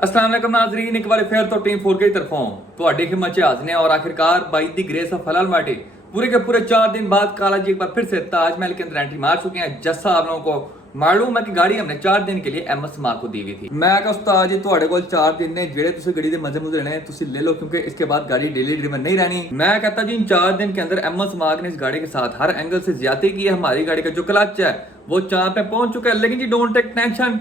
अस्सलाम वालेकुम नाज़रीन, एक बार फिर तो टीम 4 की तरफों ਤੁਹਾਡੀ खिदमत च हाज़िर हैं और आखिरकार बाई दी ग्रेस ऑफ हलाल माटी पूरे के पूरे 4 दिन बाद काला जी एक बार फिर से ताजमहल के अंदर एंट्री मार चुके हैं। जैसा आप लोगों को मालूम है कि गाड़ी हमने 4 दिन के लिए एमएस मार्क को दी हुई थी। मैं कहा उस्ताद जी ਤੁਹਾਡੇ ਕੋਲ 4 दिन ने ਜਿਹੜੇ ਤੁਸੀਂ ਗੱਡੀ ਦੇ ਮਜ਼ੇ ਮੁਜ਼ੇ ਲੈਣੇ ਤੁਸੀਂ ले लो क्योंकि इसके बाद गाड़ी डेली ड्रिवन नहीं रहनी। मैं कहता जी इन 4 दिन के अंदर एमएस मार्क ने इस गाड़ी के साथ हर एंगल से ज्यादा की है। हमारी गाड़ी का जो क्लच है वो चांद पे पहुंच चुका है, लेकिन ji don't take tension,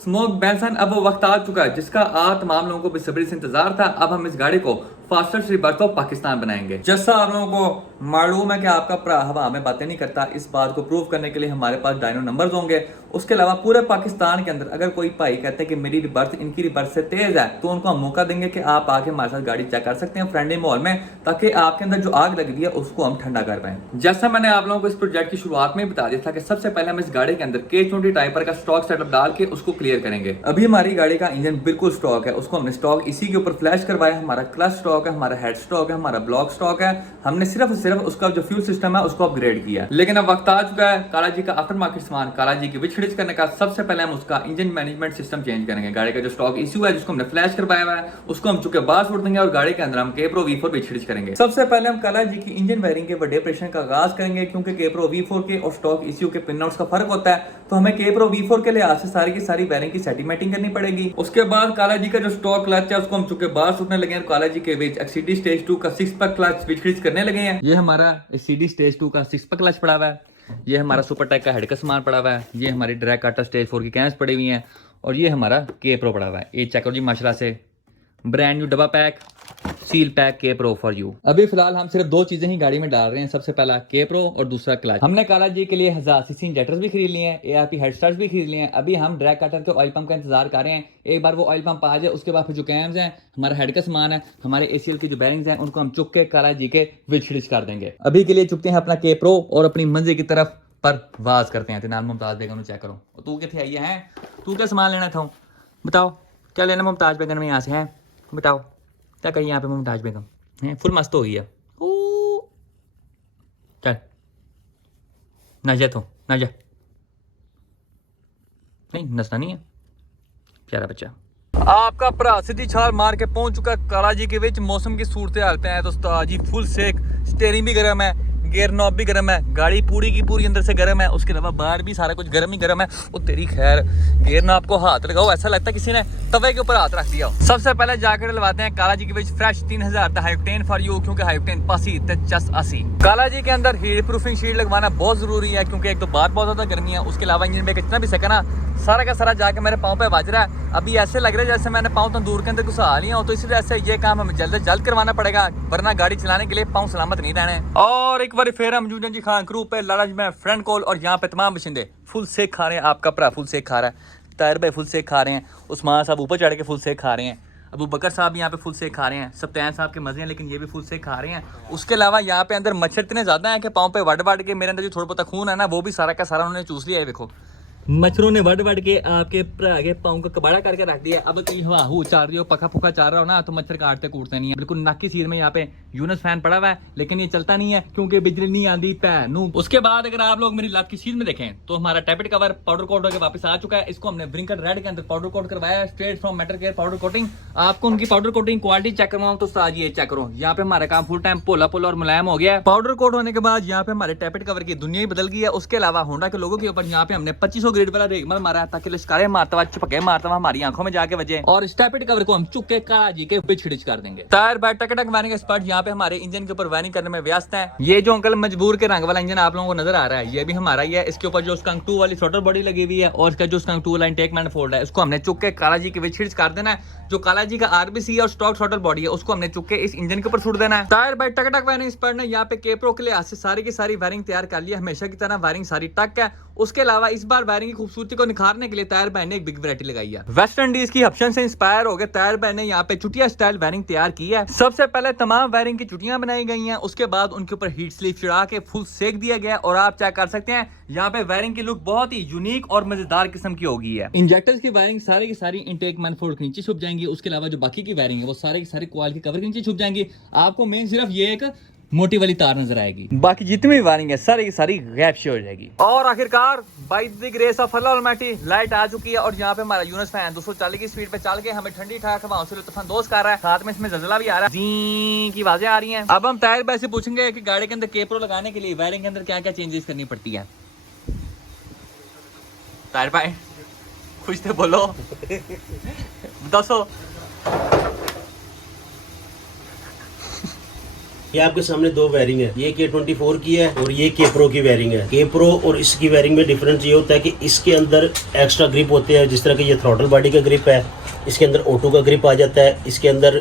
smoke Benson अब वो वक्त आ चुका है जिसका आप तमाम लोगों को बेसब्री से इंतजार था। अब हम इस गाड़ी को फास्टेस्ट रिबर्थ ऑफ पाकिस्तान बनाएंगे। जैसा आप लोगों को मालूम है कि आपका भरा हवा में बातें नहीं करता, इस बात को प्रूव करने के लिए हमारे पास डायनो नंबर्स होंगे। उसके अलावा पूरे पाकिस्तान के अंदर अगर कोई भाई कहते हैं कि मेरी रिबर्थ इनकी रिबर्थ से तेज है तो उनको हम मौका देंगे कि आप आके हमारे साथ गाड़ी चेक कर सकते हैं फ्रेंडली माहौल में, ताकि आपके अंदर जो आग लगी है उसको हम ठंडा कर पाए। जैसा मैंने आप लोगों को इस प्रोजेक्ट की शुरुआत में बता दिया था कि सबसे पहले हम इस गाड़ी के अंदर K20 टाइपर का स्टॉक सेटअप डाल के उसको क्लियर करेंगे। अभी हमारी गाड़ी का इंजन बिल्कुल स्टॉक है, उसको हमने स्टॉक इसी के ऊपर फ्लैश करवाया। हमारा क्लच स्टॉक है, हमारा हेड स्टॉक है, हमारा ब्लॉक स्टॉक है। हमने सिर्फ उसका जो फ्यूल सिस्टम है उसको अपग्रेड किया है। लेकिन अब वक्त आ चुका है काला जी का आफ्टर मार्केट सामान काला जी की विच करने का। सबसे पहले हम उसका इंजन मैनेजमेंट सिस्टम चेंज करेंगे। गाड़ी का जो स्टॉक इश्यू है जिसको हमने फ्लैश करवाया हुआ है उसको हम चुके बाहर छोड़ देंगे और गाड़ी के अंदर हम K-Pro V4 विच करेंगे। सबसे पहले हम काला जी की इंजन वायरिंग के बड़े ऑपरेशन का आगाज करेंगे क्योंकि K-Pro V4 के और स्टॉक इश्यू के पिन आउट्स का फर्क होता है, तो हमें K-Pro V4 के लिहाज से सारी की सारी वायरिंग की सेटिंग करनी पड़ेगी। उसके बाद काला जी का जो स्टॉक क्लच है उसको हम चुके बाहर सुटने लगे हैं। काला जी के बीच एक्सीडी स्टेज 2 का 6 पैक क्लच विच करने लगे हैं। ये हमारा एक्सीडी स्टेज 2 का 6 पैक क्लच पड़ा हुआ है, ये हमारा सुपर टेक का हेड का सामान पड़ा हुआ है, ये हमारी ड्रैग काटा स्टेज 4 की कैम्स पड़ी हुई हैं और ये हमारा K-Pro पड़ा हुआ है। ये चेक करो जी माशाल्लाह से ब्रांड न्यू डब्बा pack seal pack K-Pro for you. अभी फिलहाल हम सिर्फ 2 चीजें ही गाड़ी में डाल रहे हैं, सबसे पहला K-Pro और दूसरा क्लच। हमने काला जी के लिए 1000 सीसी इंजेक्टर्स भी खरीद लिए हैं, ARP हेड स्टार्ट्स भी खरीद लिए हैं। अभी हम ड्रैग कटर के ऑयल पंप का इंतजार कर रहे हैं। एक बार वो ऑयल पंप आ जाए उसके बाद फिर जो कैम्स हैं, हमारा हेड का सामान है, हमारे ACL की जो बैरिंग्स हैं उनको हम चुप के काला जी के विच कर देंगे। अभी के लिए चुकते हैं अपना K-Pro और अपनी मंजिल की तरफ पर वाज करते हैं। नाम मुमताज बेगम चेक करो, तू कितने आई है, तू क्या सामान लेना था बताओ, क्या लेना मुमताज बेगम में यहाँ से है बताओ, क्या करिए यहाँ पे मुमताज बेगम है फुल मस्त हो गई है। चल ना जा तू ना जा, नहीं नसना नहीं है प्यारा बच्चा। आपका भरा सीधी छाल मार के पहुंच चुका काला जी के विच। मौसम की सूरत हाल पे है दोस्तों जी, फुल सेक, स्टेयरिंग भी गर्म है, गियर नॉब भी गर्म है, गाड़ी पूरी की पूरी अंदर से गर्म है, उसके अलावा बाहर भी सारा कुछ गर्म ही गर्म है। वो तेरी खैर गियर नॉब को हाथ लगाओ ऐसा लगता है किसी ने तवे के ऊपर हाथ रख दिया। सबसे पहले जाकर डलवाते हैं काला जी के बीच फ्रेश 3000 हाइब्टेन फॉर यू, क्योंकि हाइब्टेन पासी चस 80। काला जी के अंदर हीट प्रूफिंग शीट लगवाना बहुत जरूरी है क्योंकि एक तो बात बहुत ज्यादा गर्मी है, उसके अलावा इंजन में कितना भी सकना सारा का सारा जाके मेरे पाँव पे बज रहा है। अभी ऐसे लग रहा है जैसे मैंने पाँव तंदूर के अंदर घुसा लिया हो, तो इसी वजह से ये काम हमें जल्द से जल्द करवाना पड़ेगा वरना गाड़ी चलाने के लिए पाँव सलामत नहीं रहने। और एक बार फिर हम जूजन जी खान ग्रुप पे लाला जी में फ्रेंड कॉल और यहाँ पे तमाम बशिंदे फुल सेक खा रहे हैं। आपका भरा फुल सेक खा रहा है, ताहिर भाई फुल सेक खा रहे हैं, उस्मान साहब ऊपर चढ़ के फुल सेक खा रहे हैं, अबू बकर साहब यहाँ पे फुल सेक खा रहे हैं, सप्तान साहब के मजे हैं लेकिन ये भी फुल सेक खा रहे हैं। उसके अलावा यहाँ पे अंदर मच्छर इतने ज्यादा हैं कि पाँव पे वड़ के मेरे अंदर जो थोड़ा बहुत खून है ना वो भी सारा का सारा उन्होंने चूस लिया है। देखो मच्छरों ने वड़ के आपके भरा के पाँव का कबाड़ा करके रख दिया। अब कहीं हवा चल रही हो, पखा पुखा चल रहा हो ना तो मच्छर काटते कूटते नहीं है। बिल्कुल नाक की सीध में यहाँ पे यूनस फैन पड़ा हुआ है लेकिन ये चलता नहीं है क्योंकि बिजली नहीं आती पैनू। उसके बाद अगर आप लोग मेरी लात की सीध में देखें तो हमारा टैपेट कवर पाउडर कोट होकर वापस आ चुका है। इसको हमने ब्रिंकल रेड के अंदर पाउडर कोट करवाया है, straight from metal care powder coating. आपको उनकी पाउडर कोटिंग क्वालिटी चेक करवाऊं तो आज ये चेक करो, यहाँ पे हमारा काम फुल टाइम पोला पोला और मुलायम हो गया है। पाउडर कोट होने के बाद यहाँ पे हमारे टैपेट कवर की दुनिया ही बदल गई है। उसके अलावा होंडा के लोगों के ऊपर यहाँ पे हमने 2500 ग्रेड वाला रेगमल मारा ताकि लश्कारे मारता हुआ चपके मारता हुआ हमारी आंखों में जाके बजे, और इस टैपेट कवर को हम चुक के काला जी के पिछड़िच कर देंगे। टायर बैट टक वायरिंग एक्सपर्ट यहाँ पे हमारे इंजन के ऊपर वायरिंग करने में व्यस्त है। ये जो अंकल मजबूर के रंग वाला इंजन आप लोगों को नजर आ रहा है ये भी हमारा ही है। इसके ऊपर जो स्कंक 2 वाली थ्रोटल बॉडी लगी हुई है और इसका जो स्कंक 2 वाला इनटेक मैनिफोल्ड है उसको हमने चुक के काला जी के विच कर देना है। जो काला जी का RBC और स्टॉक थ्रोटल बॉडी है उसको हमने चुक के इस इंजन के ऊपर सुट देना है। टायर बैट टक वायरिंग एक्सपर्ट ने यहाँ पे K-Pro के लिए आज से सारी की सारी वायरिंग तैयार कर लिया। हमेशा की तरह वायरिंग सारी टक है। उसके अलावा इस बार वायरिंग की खूबसूरती को निखारने के लिए टायर बैन ने एक बिग वैरायटी लगाई है। वेस्ट इंडीज की ऑप्शन से इंस्पायर हो गए टायर बैन ने यहाँ पे चुटिया स्टाइल वायरिंग तैयार की है। सबसे पहले तमाम वायरिंग की चुटियां बनाई गई हैं, उसके बाद उनके ऊपर हीट स्लीव चढ़ा के फुल सेक दिया गया और आप चेक कर सकते हैं यहाँ पे वायरिंग की लुक बहुत ही यूनिक और मजेदार किस्म की होगी है। इंजेक्टर्स की वायरिंग सारी की सारी इनटेक मैनिफोल्ड के नीचे छुप जाएंगी। उसके अलावा जो बाकी की वायरिंग है वो सारे की सारी क्वाल के कवर के नीचे छुप जाएंगी। आपको मेन सिर्फ ये एक मोटी वाली तार नजर आएगी। बाकी जितनी भी वायरिंग है सारी की सारी गैप से हो जाएगी। और आखिरकार by the grace of Allah almighty light आ चुकी है और यहाँ पे हमारा यूनिस फैन 240 की स्पीड पे चल के हमें ठंडी ठाक हवाओं से लुत्फानंदोज कर रहा है। साथ में इसमें ज़लज़ला भी आ रहा है, जी की आवाजें आ रही हैं। अब हम ताहिर भाई से पूछेंगे कि गाड़ी के अंदर केप्रो लगाने के लिए वायरिंग के अंदर क्या क्या चेंजेस करनी पड़ती है। ताहिर भाई कुछ तो बोलो दसो। ये आपके सामने दो वायरिंग है, ये K24 की है और ये K-Pro की वायरिंग है। K-Pro और इसकी वायरिंग में डिफरेंस ये होता है कि इसके अंदर एक्स्ट्रा ग्रिप होते हैं, जिस तरह के ये थ्रॉटल बॉडी का ग्रिप है, इसके अंदर ऑटो का ग्रिप आ जाता है, इसके अंदर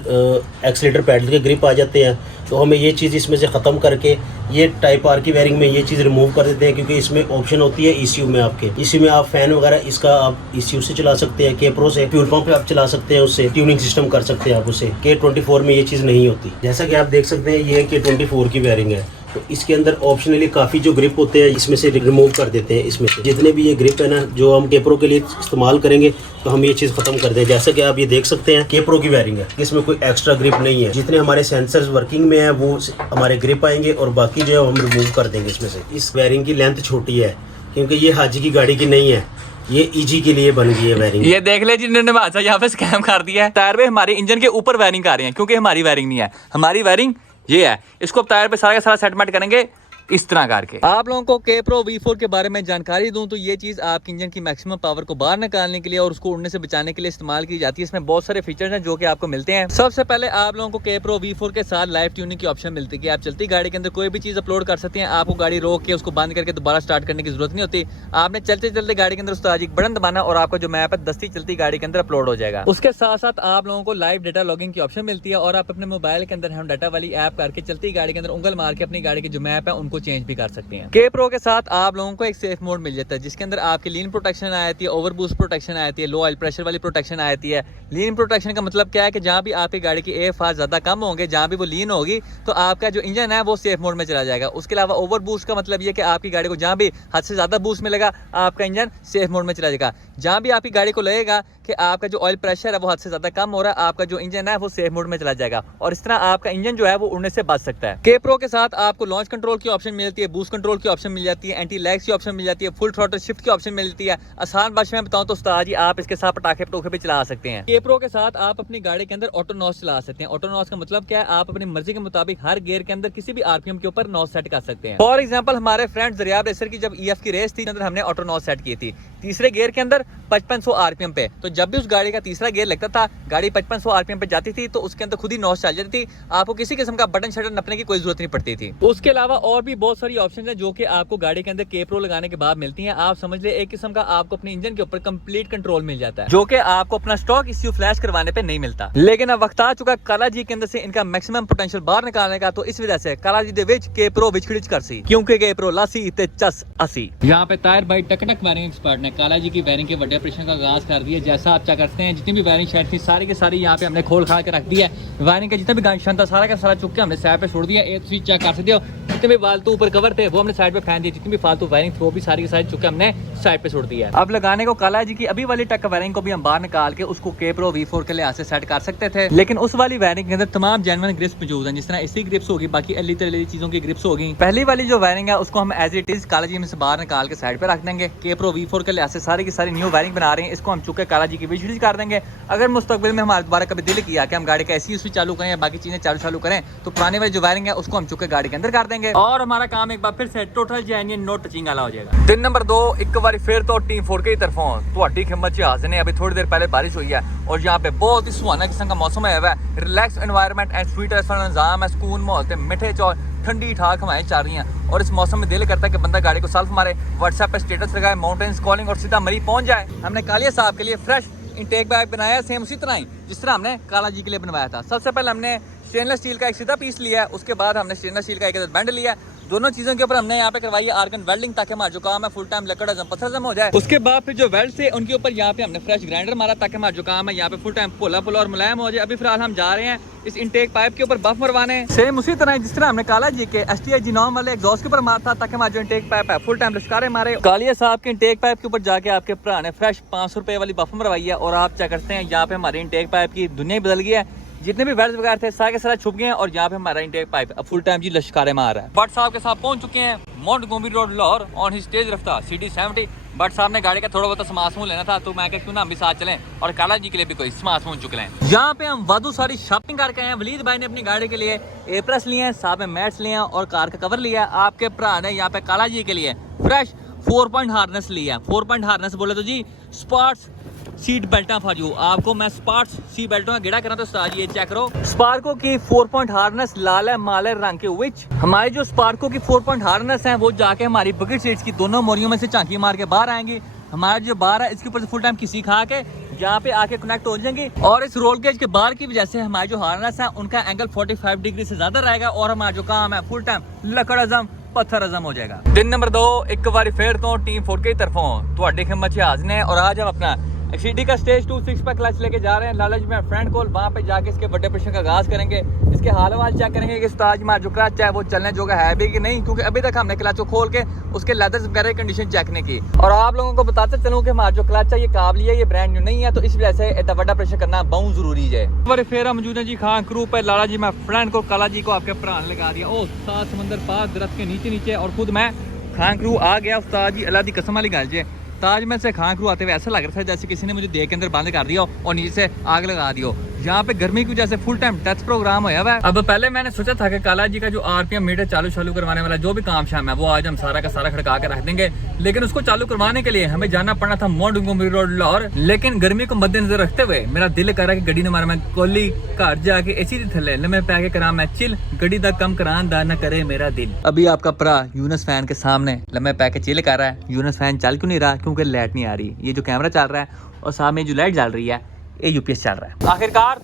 एक्सीलेटर पैडल के ग्रिप आ जाते हैं। तो हमें ये चीज़ इसमें से ख़त्म करके ये टाइप आर की वायरिंग में ये चीज़ रिमूव कर देते हैं, क्योंकि इसमें ऑप्शन होती है ECU में। आपके ECU में आप फैन वगैरह इसका आप ECU से चला सकते हैं, K-Pro से फ्यूल पंप पे आप चला सकते हैं, उससे ट्यूनिंग सिस्टम कर सकते हैं आप उससे। K24 में ये चीज़ नहीं होती। जैसा कि आप देख सकते हैं ये K24 की वायरिंग है, तो इसके अंदर ऑप्शनली काफ़ी जो ग्रिप होते हैं इसमें से रिमूव कर देते हैं। इसमें से जितने भी ये ग्रिप है ना जो हम K-Pro के लिए इस्तेमाल करेंगे तो हम ये चीज़ ख़त्म कर दें। जैसा कि आप ये देख सकते हैं K-Pro की वायरिंग है, इसमें कोई एक्स्ट्रा ग्रिप नहीं है। जितने हमारे सेंसर्स वर्किंग में है वो हमारे ग्रिप आएंगे और बाकी जो है हम रिमूव कर देंगे इसमें से। इस वायरिंग की लेंथ छोटी है क्योंकि ये हाजी की गाड़ी की नहीं है, ये EG के लिए बन गई है वायरिंग। ये देख ले जिन्होंने अच्छा यहाँ पे स्कैम कर दिया है। टायर पे हमारे इंजन के ऊपर वायरिंग कर रहे हैं क्योंकि हमारी वायरिंग नहीं है। हमारी वायरिंग ये है, इसको अब टायर पे सारा का सारा सेटमेंट करेंगे इस तरह करके। आप लोगों को K-Pro V4 के बारे में जानकारी दूं तो ये चीज़ आपके इंजन की मैक्सिमम पावर को बाहर निकालने के लिए और उसको उड़ने से बचाने के लिए इस्तेमाल की जाती है। इसमें बहुत सारे फीचर्स हैं जो कि आपको मिलते हैं। सबसे पहले आप लोगों को K-Pro V4 के साथ लाइव ट्यूनिंग की ऑप्शन मिलती है कि आप चलती गाड़ी के अंदर कोई भी चीज़ अपलोड कर सकते हैं। आपको गाड़ी रोक के उसको बंद करके दोबारा स्टार्ट करने की जरूरत नहीं होती। आपने चलते चलते गाड़ी के अंदर उस्ताद एक बटन दबाना और आपका जो मैप है दस्ती चलती गाड़ी के अंदर अपलोड हो जाएगा। उसके साथ साथ आप लोगों को लाइव डाटा लॉगिंग की ऑप्शन मिलती है और आप अपने मोबाइल के अंदर हम डाटा वाली ऐप करके चलती गाड़ी के अंदर उंगल मार के अपनी गाड़ी के जो मैप है उनको चेंज भी कर सकते हैं। K-Pro के साथ आप लोगों को एक सेफ मोड मिल जाता है जिसके अंदर आपकी लीन प्रोटेक्शन आ जाती है, ओवर बूस्ट प्रोटेक्शन आ जाती है, लो ऑयल प्रेशर वाली प्रोटेक्शन आ जाती है। लीन प्रोटेक्शन का मतलब क्या है कि जहाँ भी आपकी गाड़ी की AFR ज्यादा कम होंगे, जहाँ भी वो लीन होगी तो आपका जो इंजन है वो सेफ मोड में चला जाएगा। उसके अलावा ओवर बूस्ट का मतलब ये कि आपकी गाड़ी को जहाँ भी हद से ज्यादा बूस्ट मिलेगा आपका इंजन सेफ मोड में चला जाएगा। जहाँ भी आपकी गाड़ी को लगेगा कि आपका जो ऑयल प्रेशर है वो हद से ज्यादा कम हो रहा है, आपका जो इंजन है वो सेफ मोड में चला जाएगा और इस तरह आपका इंजन जो है वो उड़ने से बच सकता है। K-Pro के साथ आपको लॉन्च कंट्रोल की ऑप्शन मिलती है, बूस्ट कंट्रोल की ऑप्शन मिल जाती है, एंटी लैग्स की ऑप्शन मिल जाती है, फुल थ्रॉटल शिफ्ट की ऑप्शन मिलती है। आसान भाषा में बताऊं तो उस्ताद जी आप इसके साथ पटाखे पटोखे भी चला सकते हैं। K-Pro के साथ आप अपनी गाड़ी के अंदर ऑटो नॉस चला सकते हैं। ऑटो नॉस का मतलब क्या है, आप अपनी मर्जी के मुताबिक हर गियर के अंदर किसी भी RPM के ऊपर नॉस सेट कर सकते हैं। फॉर एग्जाम्पल हमारे फ्रेंड दरियाब रेसर की जब EF की रेस थी अंदर हमने ऑटो नॉस सेट की थी तीसरे गियर के अंदर 5500 RPM पे। तो जब भी उस गाड़ी का तीसरा गियर लगता था गाड़ी 5500 RPM पे जाती थी तो उसके अंदर खुद ही नॉस चल जाती थी, आपको किसी किस्म का बटन शटन नपने की कोई जरूरत नहीं पड़ती थी। उसके अलावा और भी बहुत सारी ऑप्शन है जो कि आपको गाड़ी के अंदर K-Pro लगाने के बाद मिलती हैं। आप समझ ले एक किस्म का आपको अपने इंजन के ऊपर कंप्लीट कंट्रोल मिल जाता है जो कि आपको अपना स्टॉक ECU फ्लैश करवाने पे नहीं मिलता। लेकिन अब वक्त आ चुका काला जी के अंदर से इनका मैक्सिमम पोटेंशियल बाहर निकालने का, तो इस वजह से काला जी दे विच K-Pro विचखड़िच कर सी क्योंकि K-Pro लासी ते चस असी। यहाँ पे ताहिर भाई टकटक वायरिंग एक्सपर्ट ने काला जी की वायरिंग के बड़े ऑपरेशन का आगाज कर दिया। जैसा आप चेक करते हैं जितनी भी वायरिंग शायद थी सारी के सारी यहाँ पे हमने खोल खा के रख दी है। वायरिंग का जितना भी गांशन था सारा का सारा चुक के हमने साइड पे छोड़ दिया। एक तुम चेक कर सकते हो जितने भी फालतू ऊपर कवर थे वो हमने साइड पे फेंक दिए, जितनी भी फालतू वायरिंग थी वो भी सारी की सारी चुके हमने साइड पे छोड़ दिया। अब लगाने को काला जी की अभी वाली टक वायरिंग को भी हम बाहर निकाल के उसको K-Pro V4 के लिहाज से सेट कर सकते थे, लेकिन उस वाली वायरिंग के अंदर तमाम जेन्युइन ग्रिप्स मौजूद हैं, जिस तरह इसी ग्रिप्स होगी, बाकी अली तली चीजों की ग्रिप्स होगी। पहली वाली जो वायरिंग है उसको हम एज इट इज काला जी में से बाहर निकाल के साइड पे रख देंगे। K-Pro V4 के लिहाज से सारी की सारी न्यू वायरिंग बना रहे हैं, इसको हम चुके काला जी की विजिट कर देंगे। अगर मुस्तकबिल में हमारे दोबारा कभी दिल किया कि हम गाड़ी का ऐसी चालू करें या बाकी चीजें चालू करें तो पुरानी वाली जो वायरिंग है उसको हम चुके गाड़ी के अंदर कर देंगे और हमारा काम एक बार फिर से टोटल जेन्युइन नो टचिंग वाला हो जाएगा। दिन नंबर 2 एक बार फिर तो टीम 4 की तरफों ਤੁਹਾਡੀ खिदमत च हाजिर ने। अभी थोड़ी देर पहले बारिश हुई है और यहाँ पे बहुत ही सुहाना किस्म का मौसम है, relax environment and sweet restaurant Nizam है, सुकून माहौल ते मिठे चौल ठंडी ठाक हवाएं चल रही हैं और इस मौसम में दिल करता है कि बंदा गाड़ी को सेल्फ मारे, व्हाट्सएप पे स्टेटस लगाए, माउंटेन्स कॉलिंग और सीधा मरी पहुंच जाए। हमने कालिया साहब के लिए फ्रेश इनटेक बैग बनाया सेम उसी तरह ही जिस तरह हमने काला जी के लिए बनवाया था। सबसे पहले हमने स्टेनलेस स्टील का एक सीधा पीस लिया है, उसके बाद हमने स्टेनलेस स्टील का एक बैंड लिया है। दोनों चीज़ों के ऊपर हमने यहाँ पे करवाई है आर्गन वेल्डिंग ताकि हमारा जो काम है फुल टाइम लकड़ हजम पत्थर हजम हो जाए। उसके बाद फिर जो वेल्ड से उनके ऊपर यहाँ पे हमने फ्रेश ग्राइंडर मारा ताकि हमारा जो काम है यहाँ पे फुल टाइम पोला पोला और मुलायम हो जाए। अभी फिलहाल हम जा रहे हैं इस इनटेक पाइप के ऊपर बफ मरवाने, सेम उसी तरह जिस तरह हमने काला जी के STI G9 वाले एग्जॉस्ट के ऊपर मारा था ताकि हमारा जो इनटेक पाइप है फुल टाइम लश्कारे मारे। कालिया साहब के इनटेक पाइप के ऊपर जाके आपके भरा ने फ्रेश 500 रुपए वाली बफ मरवाई है और आप चेक करते हैं यहाँ पे हमारे इनटेक पाइप की दुनिया ही बदल गई है। जितने भी वेल्स वगैरह थे सारे के सारे छुप गए हैं और यहाँ पे हमारा इंटेक पाइप अब फुल टाइम जी लश्कारे में आ रहा है। भट्ट साहब के साथ पहुंच चुके हैं Montgomery road Lahore on his तेज रफ्तार CD70। भट्ट साहब ने गाड़ी का थोड़ा बहुत सामान लेना था तो मैं क्यों ना हम भी साथ चलें और काला जी के लिए भी कोई सामान चुक लें। यहाँ पे हम वादू सारी शॉपिंग करके आए हैं। वलीद भाई ने अपनी गाड़ी के लिए एप्रस लिए हैं, साथ में मैट्स लिए हैं और कार का कवर लिया है। आपके भरा ने यहाँ पे काला जी के लिए फ्रेश 4 पॉइंट हार्नेस लिया है। 4 पॉइंट हार्नेस बोले तो जी स्पार्क्स सीट बेल्टा फॉर यू। आपको मैं स्पार्क्स सीट बेल्टों का गेड़ा करा तो उस्ताद ये चेक करो। स्पार्को की 4 पॉइंट हार्नेस लाल है माले रंग के विच हमारी जो स्पार्को की 4 पॉइंट हार्नेस है वो जाके हमारी बकेट सीट्स की दोनों मोरियों में से झांकी मार के बाहर आएंगी। हमारा जो बार है इसके ऊपर से फुल टाइम किसी खा के यहाँ पे आके कनेक्ट हो जाएंगी और इस रोल गेज के बार की वजह से हमारे जो हार्नेस है उनका एंगल 45 डिग्री से ज्यादा रहेगा और हमारा जो काम है फुल टाइम लकड़ अजम पत्थर अजम हो जाएगा। दिन नंबर 2 एक बार फिर तो टीम 4 की तरफों तो खिदमत च हाजिर है और आज हम अपना एक्सीडी का स्टेज 2 6 पर क्लच लेके जा रहे हैं लालच में फ्रेंड को। वहाँ पे जाके इसके बड़े प्रश्न का आगाज करेंगे, इसके हाल वाल चेक करेंगे कि उस्ताद हमारा जो क्लच है वो चलने जोगा है भी कि नहीं, क्योंकि अभी तक हमने क्लच को खोल के उसके लेदर्स वगैरह की कंडीशन चेक नहीं की। और आप लोगों को बताते चलूँ कि हमारा जो क्लच है ये काबिल है, ये ब्रांड न्यू नहीं है, तो इस वजह से इतना बड़ा प्रश्न करना बहुत जरूरी है। फिर मौजूद है जी खान क्रू पे लाला जी मैं फ्रेंड को काला जी को आपके प्राण लगा दिया ओ सात समंदर पास दरख्त के नीचे नीचे और खुद मैं खान क्रू आ गया। उस्ताद जी अल्लाह दी कसम वाली गल जे ताज में से खान क्रू आते हुए ऐसा लग रहा था जैसे किसी ने मुझे देख के अंदर बंद कर दिया और नीचे से आग लगा दियो। यहाँ पे गर्मी की वजह से फुल टाइम टेस्ट प्रोग्राम होया हुआ है। अब पहले मैंने सोचा था कि काला जी का जो RPM मीटर चालू करवाने वाला जो भी काम शाम है वो आज हम सारा का सारा खड़का के रख देंगे, लेकिन उसको चालू करवाने के लिए हमें जाना पड़ना था मोंटगोमरी रोड लाहौर। लेकिन गर्मी को मद्देनजर रखते हुए मेरा दिल कर रहा है कि गड्डी ने मारा मैं कोली घर जाके एसी दी थले लम्बे पै के करा मैं चिल गड्डी दा कम करान दा ना करे मेरा दिल। अभी आपका भरा यूनस फैन के सामने लम्बे पै के चिल कर रहा है। यूनस फैन चल क्यों नहीं रहा? क्योंकि लाइट नहीं आ रही। ये जो कैमरा चल रहा है और सामने जो लाइट जल रही है ये UPS चल रहा है। आखिरकार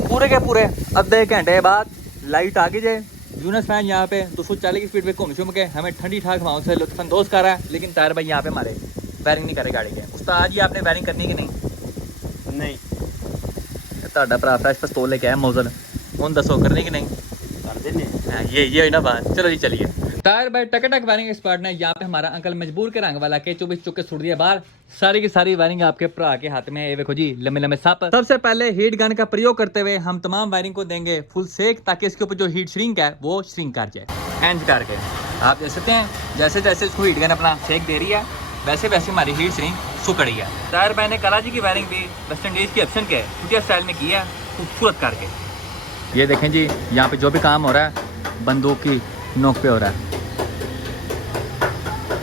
पूरे के पूरे आधे घंटे बाद लाइट आ गई जे। यूनस फैन यहाँ पे 240 की स्पीड पे घूम चुम के हमें ठंडी ठाक हवाओं से लुत्फानंदोज कर रहा है, लेकिन तार भाई यहाँ पे हमारे वायरिंग नहीं करे गाड़ी के। उस्ताद जी आपने वायरिंग करनी कि नहीं? नहीं ਤੁਹਾਡਾ ਭਰਾ फ्रेश पिस्तौल लेके आया मौजल ਹੁਣ दसो करनी कि नहीं? कर देने ये ना बात। चलो जी चलिए। टायर भाई टक वायरिंग एक्सपर्ट ने यहाँ पे हमारा अंकल मजबूर के रंग वाला के चुबिस चुक के सुट दिया बाहर। सारी की सारी वायरिंग आपके भरा के हाथ में है। देखो जी लंबे लंबे सप। सबसे पहले हीट गन का प्रयोग करते हुए हम तमाम वायरिंग को देंगे फुल सेक ताकि इसके ऊपर जो हीट श्रिंक है वो श्रिंक कर जाए। एंड करके आप देख सकते हैं जैसे जैसे इसको हीट गन अपना सेक दे रही है वैसे वैसे हमारी हीट श्रिंक सुख रही है। टायर भाई ने काला जी की वायरिंग भी वेस्ट इंडीज की ऑप्शन के चुटिया स्टाइल में की है खूबसूरत करके। ये देखें जी यहाँ पे जो भी काम हो रहा है बंदूक की नोक पे हो रहा है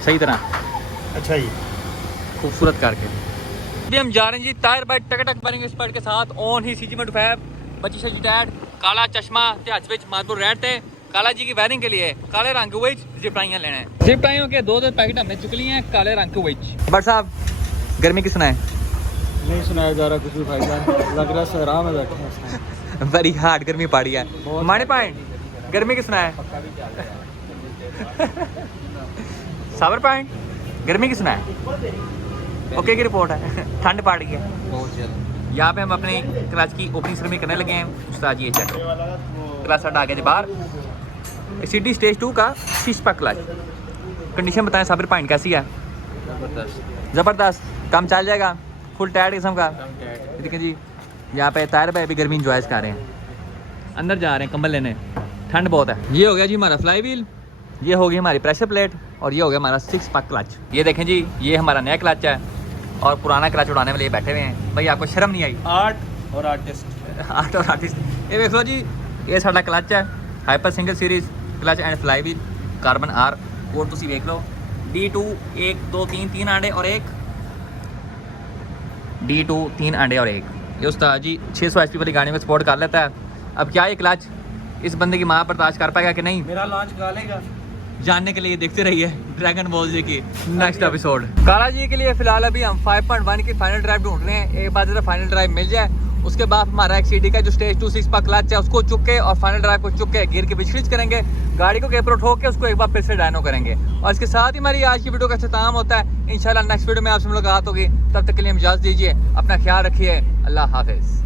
सही तरह। अच्छा जी खूबसूरत करके। अभी हम जा रहे हैं जी टायर बाइट टक वायरिंग एक्सपर्ट के साथ ऑन ही CG25 25 टैड काला चश्मा ते हथ विच मारपुर रेड ते काला जी की वायरिंग के लिए काले रंग विच जिप टाइयां लेने हैं। जिप टाइयों के 2 पैकेट हमने चुक लिए हैं काले रंग के विच। बट साहब गर्मी की सुनाए? नहीं सुनाया जा रहा कुछ भी फायदा लग रहा है आराम में बैठे वेरी हार्ड गर्मी पड़ी है माने पॉइंट गर्मी की सुनाए साबर पॉइंट गर्मी की सुनाए ओके की रिपोर्ट है ठंड पड़ गई है बहुत ज्यादा। यहाँ पे हम अपनी क्लच की ओपनिंग सेरेमनी करने लगे हैं। उस्ताद जी ये चेक क्लच हटा के बाहर CD स्टेज 2 का 6 पर क्लच कंडीशन बताएं साबर पॉइंट कैसी है? ज़बरदस्त काम चल जाएगा फुल टायर्ड किस्म का। देखिए जी यहाँ पे टायर पे भी गर्मी इंजॉय कर रहे हैं। अंदर जा रहे हैं कंबल लेने ठंड बहुत है। ये हो गया जी हमारा फ्लाई व्हील, ये हो गई हमारी प्रेशर प्लेट और ये हो गया हमारा 6 पाक क्लच। ये देखें जी ये हमारा नया क्लच है और पुराना क्लच उड़ाने वाले बैठे हुए हैं। भाई आपको शर्म नहीं आई? आर्ट और आर्टिस्ट ये देख लो जी ये साडा क्लच है hyper single series clutch and fly wheel carbon R code तुसी देख लो D2 1 2 3 आंडे और एक D2 3 अंडे और एक। ये उस्ताद जी 600 HP वाली गाड़ी में सपोर्ट कर लेता है। अब क्या ये क्लच इस बंदे की माँ बर्दाश्त कर पाएगा कि नहीं? मेरा लॉन्च गालेगा जानने के लिए देखते रहिए ड्रैगन बॉल जी की नेक्स्ट एपिसोड। काला जी के लिए फिलहाल अभी हम 5.1 की फाइनल ड्राइव ढूंढ रहे हैं। एक बार जरा फाइनल ड्राइव मिल जाए उसके बाद हमारा एक्सीडी का जो स्टेज 2 6 पर क्लच है उसको चुक के और फाइनल ड्राइव को चुक के गियर की बिचड़ीच करेंगे, गाड़ी को केपरो ठोक के उसको एक बार फिर से डायनो करेंगे। और इसके साथ ही हमारी आज की वीडियो का अख्ताम होता है। इंशाल्लाह नेक्स्ट वीडियो में आपसे मुलाकात होगी, तब तक के लिए इजाज़त दीजिए, अपना ख्याल रखिए, अल्लाह हाफिज़।